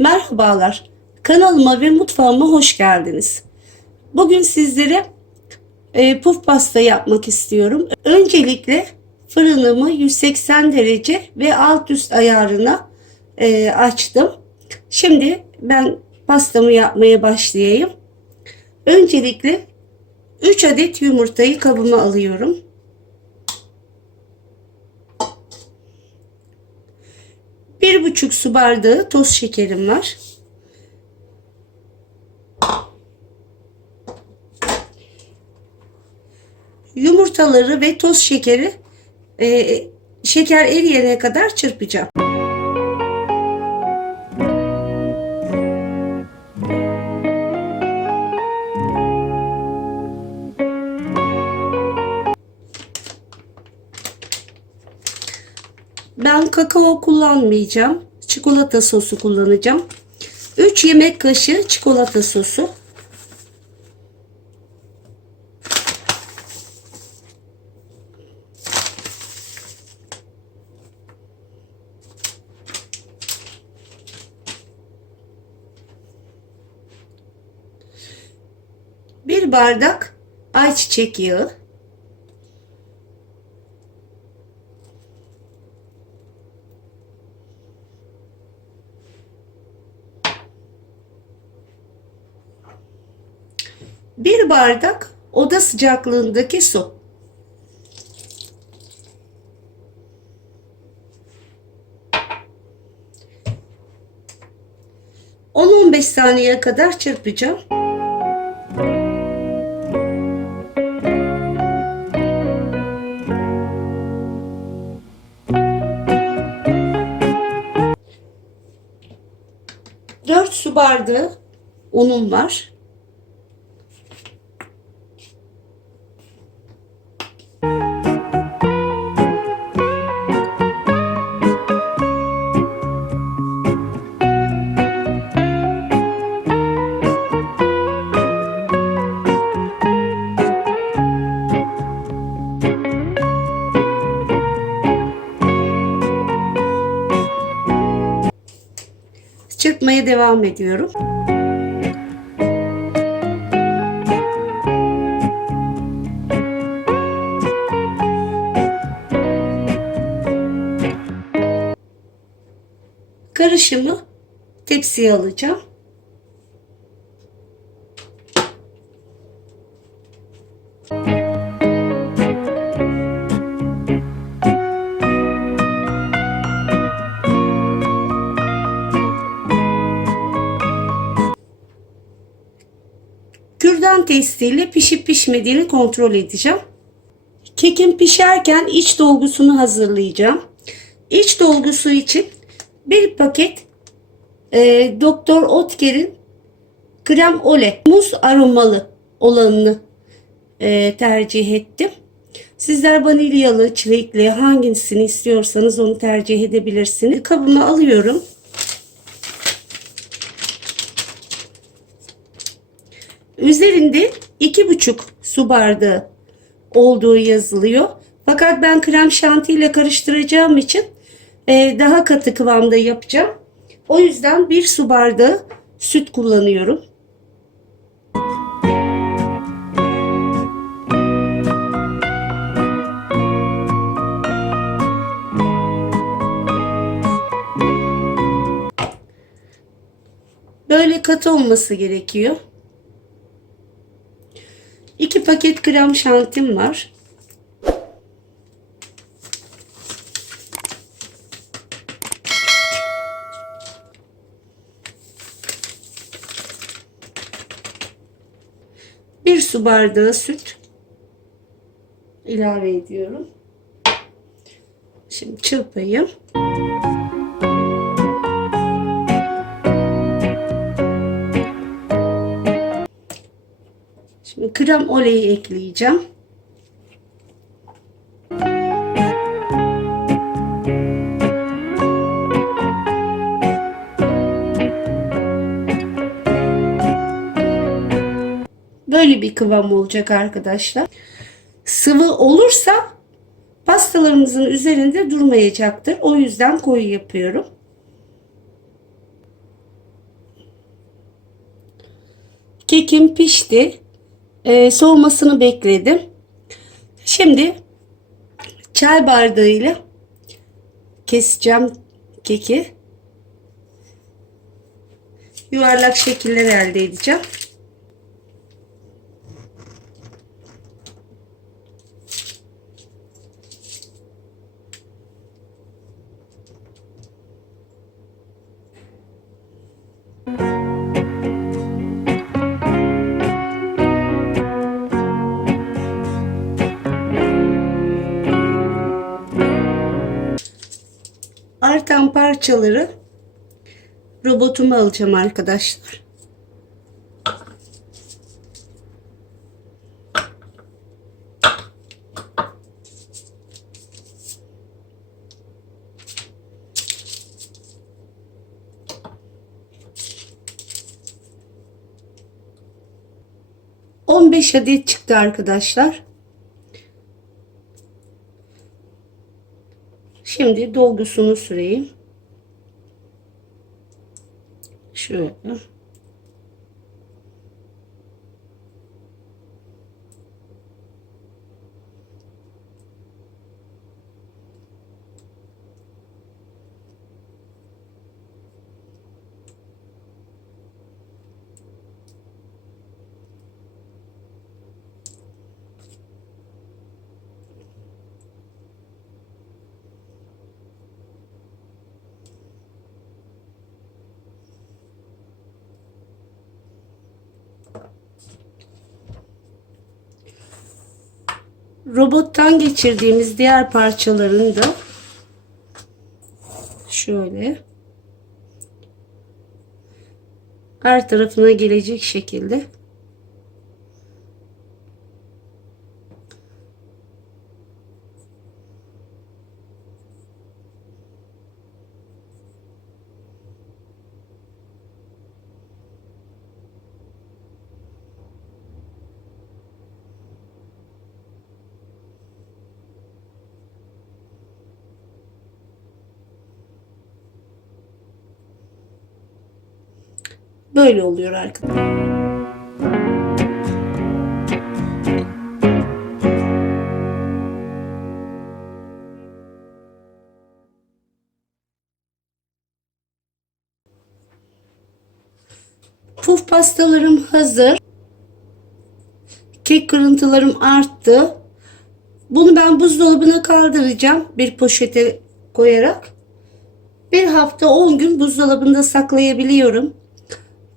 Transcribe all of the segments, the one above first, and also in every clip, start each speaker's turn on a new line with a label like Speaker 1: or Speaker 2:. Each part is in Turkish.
Speaker 1: Merhabalar, kanalıma ve mutfağıma hoş geldiniz. Bugün sizlere e, puf pasta yapmak istiyorum. Öncelikle fırınımı 180 derece ve alt üst ayarına e, açtım. Şimdi ben pastamı yapmaya başlayayım. Öncelikle 3 adet yumurtayı kabıma alıyorum. Bir buçuk su bardağı toz şekerim var. Yumurtaları ve toz şekeri e, şeker eriyene kadar çırpacağım. Kakao kullanmayacağım. Çikolata sosu kullanacağım. 3 yemek kaşığı çikolata sosu. Bir bardak ayçiçek yağı. Bir bardak oda sıcaklığındaki su. ...10-15 saniye kadar çırpacağım. Dört su bardağı unum var. Çırpmaya devam ediyorum. Karışımı tepsiye alacağım. Testiyle pişip pişmediğini kontrol edeceğim. Kekim pişerken iç dolgusunu hazırlayacağım. İç dolgusu için bir paket e, Doktor Otker'in krem ole muz aromalı olanını e, tercih ettim. Sizler vanilyalı, çilekli hangisini istiyorsanız onu tercih edebilirsiniz. Kabıma alıyorum. Üzerinde iki buçuk su bardağı olduğu yazılıyor. Fakat ben krem şanti ile karıştıracağım için e, daha katı kıvamda yapacağım. O yüzden bir su bardağı süt kullanıyorum. Böyle katı olması gerekiyor. 2 paket krem şantim var. Bir su bardağı süt ilave ediyorum. Şimdi çırpayım. Krem oleyi ekleyeceğim. Böyle bir kıvam olacak arkadaşlar. Sıvı olursa pastalarımızın üzerinde durmayacaktır. O yüzden koyu yapıyorum. Kekim pişti. Ee, soğumasını bekledim. Şimdi çay bardağıyla keseceğim keki. Yuvarlak şekiller elde edeceğim. Parçaları robotuma alacağım arkadaşlar. On beş adet çıktı arkadaşlar. Şimdi dolgusunu süreyim. Şöyle. Robottan geçirdiğimiz diğer parçalarını da şöyle her tarafına gelecek şekilde böyle oluyor arkadaşlar. Puf pastalarım hazır. Kek kırıntılarım arttı. Bunu ben buzdolabına kaldıracağım bir poşete koyarak. Bir hafta 10 gün buzdolabında saklayabiliyorum.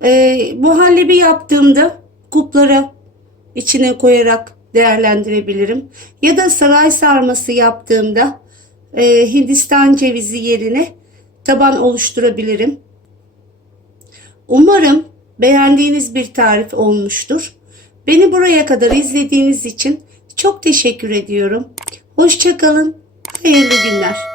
Speaker 1: Ee, muhallebi yaptığımda kuplara içine koyarak değerlendirebilirim. Ya da saray sarması yaptığımda e, Hindistan cevizi yerine taban oluşturabilirim. Umarım beğendiğiniz bir tarif olmuştur. Beni buraya kadar izlediğiniz için çok teşekkür ediyorum. Hoşçakalın. Hayırlı günler.